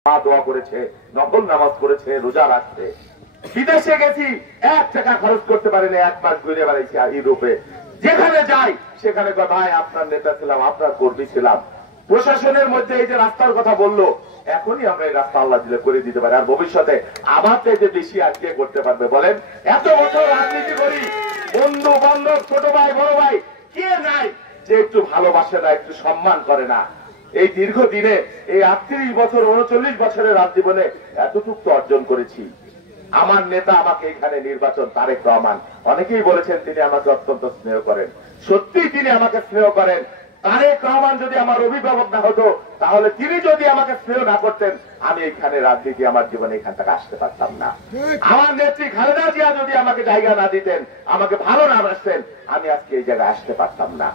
দোয়া করেছে, নফল নামাজ করেছে, রোজা রাখছে। বিদেশে গেছি, 1 টাকা খরচ করতে পারেনি, 1 মাস ঘুরে বেড়াইছি ইউরোপে। যেখানে যাই সেখানে ভাই আপনার নেতা ছিলাম, আপনার কর্মী ছিলাম। প্রশাসনের মধ্যে এই যে রাস্তার কথা বললো, এখনই আমরা এই রাস্তা আল্লাহ দিলে করে দিতে পারি, আর ভবিষ্যতে আমার চাইতে বেশি আর কে করতে পারবে বলেন? এত বছর রাজনীতি করি, বন্ধু বান্ধব, ছোট ভাই বড় ভাই কে নাই যে একটু ভালোবাসে না, একটু সম্মান করে না? এই দীর্ঘদিনে এই 38 বছর 39 বছরের রাজজীবনে এতটুকু অর্জন করেছি। আমার নেতা আমাকে এখানে নির্বাচন, তারেক রহমান, অনেকেই বলেছেন তিনি আমাকে অত্যন্ত স্নেহ করেন। সত্যি তিনি আমাকে স্নেহ করেন। তারেক রহমান যদি আমার অভিভাবক না হতো, তাহলে তিনি যদি আমাকে স্নেহ না করতেন, আমি এখানে রাজনীতি আমার জীবনে এখান থেকে আসতে পারতাম না। আমার নেত্রী খালেদা জিয়া যদি আমাকে জায়গা না দিতেন, আমাকে ভালো না বাসতেন, আমি আজকে এই জায়গায় আসতে পারতাম না।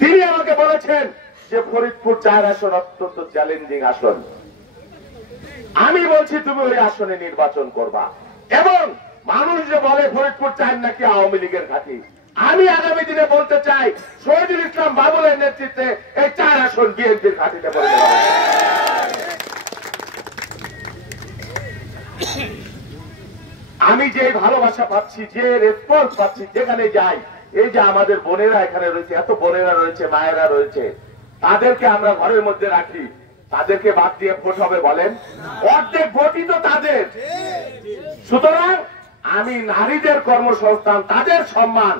তিনি আমাকে বলেছেন যে ফরিদপুর 4 আসন অত্যন্ত চ্যালেঞ্জিং আসন, আমি বলছি তুমি ওই আসনে নির্বাচন করবা। এবং মানুষ যে বলে ফরিদপুর 4 নাকি আওয়ামী লীগের ঘাঁটি, আমি আগামী দিনে বলতে চাই শহীদুল ইসলাম বাবুলের নেতৃত্বে এই 4 আসন বিএনপির ঘাঁটিতে পরিণত হবে। আমি যে ভালোবাসা পাচ্ছি, যে রেসপন্স পাচ্ছি যেখানে যাই, এই যে আমাদের বোনেরা এখানে রয়েছে, এত বোনেরা রয়েছে, মায়েরা রয়েছে, তাদেরকে আমরা ঘরের মধ্যে রাখি, তাদেরকে বাদ দিয়ে ভোট হবে বলেন? অর্ধেক ভোটই তো তাদের। সুতরাং আমি নারীদের কর্মসংস্থান, তাদের সম্মান,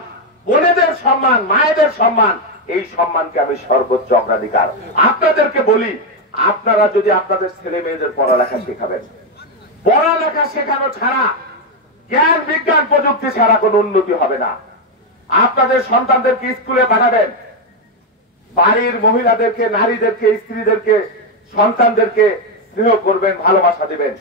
বোনেদের সম্মান, মায়েদের সম্মান, এই সম্মানকে আমি সর্বোচ্চ অগ্রাধিকার। আপনাদেরকে বলি, আপনারা যদি আপনাদের ছেলে মেয়েদের পড়ালেখা শেখাবেন, পড়ালেখা শেখানো ছাড়া, জ্ঞান বিজ্ঞান প্রযুক্তি ছাড়া কোনো উন্নতি হবে না। আপনাদের সন্তানদেরকে স্কুলে পাঠাবেন, বাড়ির মহিলাদেরকে, নারীদেরকে, স্ত্রীদেরকে, সন্তানদেরকে স্নেহ করবেন, ভালোবাসা দিবেন।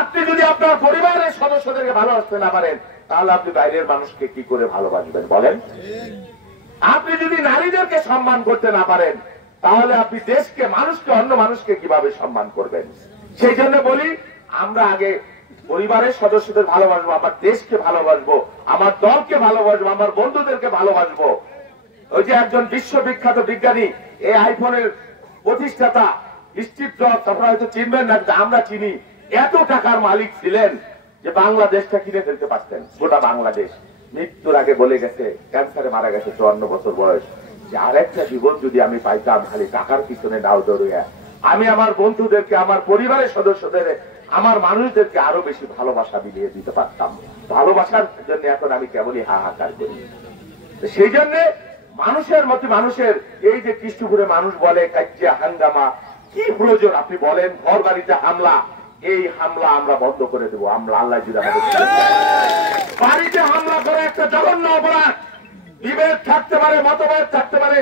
আপনি যদি আপনার পরিবারের সদস্যদেরকে ভালোবাসতে না পারেন, তাহলে আপনি বাইরের মানুষকে কি করে ভালোবাসবেন বলেন? আপনি যদি নারীদেরকে সম্মান করতে না পারেন, তাহলে আপনি দেশকে, মানুষকে, অন্য মানুষকে কিভাবে সম্মান করবেন? সেই জন্য বলি, আমরা আগে পরিবারের সদস্যদের ভালোবাসবো, আমার দেশকে ভালোবাসবো, আমার দলকে ভালোবাসবো, আমার বন্ধুদেরকে ভালোবাসবো। ওই যে একজন বিশ্ববিখ্যাত বিজ্ঞানী, এই আইফোনের প্রতিষ্ঠাতা স্টিভ জবস, আপনারা হয়তো চিনবেন না, আমরা চিনি, এত টাকার মালিক ছিলেন যে বাংলাদেশটা কিনে ফেলতে পারতেন, গোটা বাংলাদেশ। মৃত্যুর আগে বলে গেছে, ক্যান্সারে মারা গেছে 54 বছর বয়স, যে আরেকটা জীবন যদি আমি পাইতাম, খালি টাকার পিছনে নাও দৌড়িয়া, আমি আমার বন্ধুদেরকে, আমার পরিবারের সদস্যদের, আমার মানুষদেরকে আরো বেশি ভালোবাসা বিলিয়ে দিতে পারতাম। ভালোবাসার জন্য এখন আমি কেবলই হাহাকার করি। সেই জন্য মানুষের মতো মানুষের এই যে কৃষ্ণপুরে মানুষ বলে কাজ্যা হাঙ্গামা, কি প্রয়োজন আপনি বলেন? ঘর বাড়িতে হামলা, এই হামলা আমরা বন্ধ করে দেবো, আমরা আল্লাহ যদি আমাদের বাড়িতে হামলা করে একটা জঘন্য অপরাধ। বিভেদ থাকতে পারে, মতভেদ থাকতে পারে,